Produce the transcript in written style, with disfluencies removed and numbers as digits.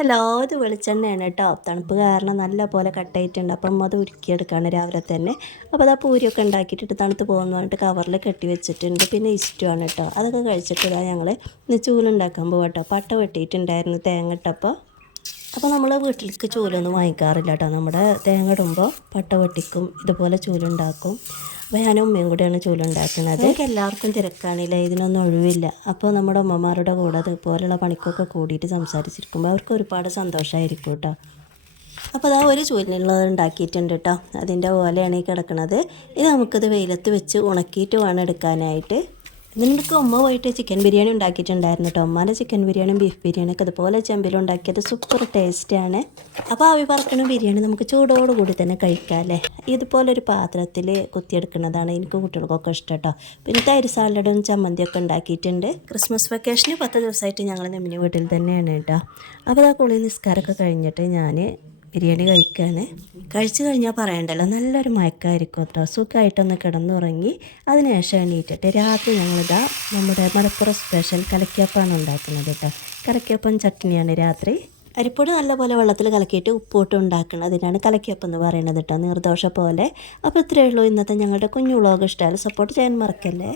Hello, ഇത് വെളിച്ചെണ്ണയാണ് കേട്ടോ. തണുപ്പ് കാരണം നല്ല പോലെ കട്ടായിട്ടുണ്ട്. അപ്പം അത് ഉരുക്കിയെടുക്കുകയാണ് രാവിലെ തന്നെ. അപ്പോൾ അതാ പൂരിയൊക്കെ ഉണ്ടാക്കിയിട്ട് തണുത്ത് പോകുമെന്ന് പറഞ്ഞിട്ട് കവറിൽ കെട്ടി വെച്ചിട്ടുണ്ട്. പിന്നെ ഇഷ്ടമാണ് കേട്ടോ. അതൊക്കെ കഴിച്ചിട്ട് ഞങ്ങൾ ഇന്ന് ചൂലുണ്ടാക്കാൻ പോകാം കേട്ടോ. പട്ട വെട്ടിയിട്ടുണ്ടായിരുന്നു തേങ്ങ ഇട്ടപ്പോൾ. അപ്പോൾ നമ്മൾ വീട്ടിലേക്ക് ചൂലൊന്നും വാങ്ങിക്കാറില്ല കേട്ടോ. നമ്മുടെ തേങ്ങ ഇടുമ്പോൾ പട്ട വെട്ടിക്കും, ഇതുപോലെ ചൂലുണ്ടാക്കും. അപ്പോൾ ഞാനും ഉമ്മയും കൂടെയാണ് ചൂലുണ്ടാക്കുന്നത്. എനിക്ക് എല്ലാവർക്കും തിരക്കാണില്ല, ഇതിനൊന്നും ഒഴിവില്ല. അപ്പോൾ നമ്മുടെ അമ്മമാരുടെ കൂടെ അതുപോലെയുള്ള പണിക്കൊക്കെ കൂടിയിട്ട് സംസാരിച്ചിരിക്കുമ്പോൾ അവർക്ക് ഒരുപാട് സന്തോഷമായിരിക്കും കേട്ടോ. അപ്പോൾ അതാ ഒരു ചൂലിനുള്ളത് ഉണ്ടാക്കിയിട്ടുണ്ട് കേട്ടോ. അതിൻ്റെ പോലെയാണ് ഈ കിടക്കുന്നത്. ഇത് നമുക്കിത് വെയിലത്ത് വെച്ച് ഉണക്കിയിട്ട് വേണം എടുക്കാനായിട്ട്. ഇതിനൊക്കെ ഉമ്മ പോയിട്ട് ചിക്കൻ ബിരിയാണി ഉണ്ടാക്കിയിട്ടുണ്ടായിരുന്നു കേട്ടോ. ഉമ്മാൻ്റെ ചിക്കൻ ബിരിയാണിയും ബീഫ് ബിരിയാണിയൊക്കെ അതുപോലെ ചെമ്പിലുണ്ടാക്കിയത് സൂപ്പർ ടേസ്റ്റാണ്. അപ്പോൾ ആവി പറക്കണ ബിരിയാണി നമുക്ക് ചൂടോടുകൂടി തന്നെ കഴിക്കാം അല്ലേ. ഇതുപോലൊരു പാത്രത്തിൽ കുത്തിയെടുക്കുന്നതാണ് എനിക്ക് കുട്ടികൾക്കൊക്കെ ഇഷ്ടം കേട്ടോ. പിന്നെ തൈര് സാലഡും ചമ്മന്തിയൊക്കെ ഉണ്ടാക്കിയിട്ടുണ്ട്. ക്രിസ്മസ് വെക്കേഷന് 10 ദിവസമായിട്ട് ഞങ്ങൾ നെമ്മിനി വീട്ടിൽ തന്നെയാണ് കേട്ടോ. അപ്പോൾ ആ കുളി നിസ്കാരമൊക്കെ കഴിഞ്ഞിട്ട് ഞാൻ ബിരിയാണി കഴിക്കുകയാണ്. കഴിച്ചു കഴിഞ്ഞാൽ പറയണ്ടല്ലോ, നല്ലൊരു മയക്കമായിരിക്കും കേട്ടോ. സുഖമായിട്ടൊന്ന് കിടന്നുറങ്ങി അതിനുശേഷം എണീറ്റിട്ട് രാത്രി ഞങ്ങളിതാ നമ്മുടെ മലപ്പുറം സ്പെഷ്യൽ കലക്കിയപ്പമാണ് ഉണ്ടാക്കുന്നത് കേട്ടോ. കലക്കിയപ്പം ചട്നിയാണ് രാത്രി. അരിപ്പൊടി നല്ലപോലെ വെള്ളത്തിൽ കലക്കിയിട്ട് ഉപ്പിട്ട് ഉണ്ടാക്കുന്നത്, അതിനാണ് കലക്കിയപ്പം എന്ന് പറയുന്നത് കേട്ടോ, നീർദോശ പോലെ. അപ്പോൾ ഇത്രയേ ഉള്ളൂ ഇന്നത്തെ ഞങ്ങളുടെ കുഞ്ഞു വ്ളോഗ്. ഇഷ്ടമായാലും സപ്പോർട്ട് ചെയ്യാൻ മറക്കല്ലേ.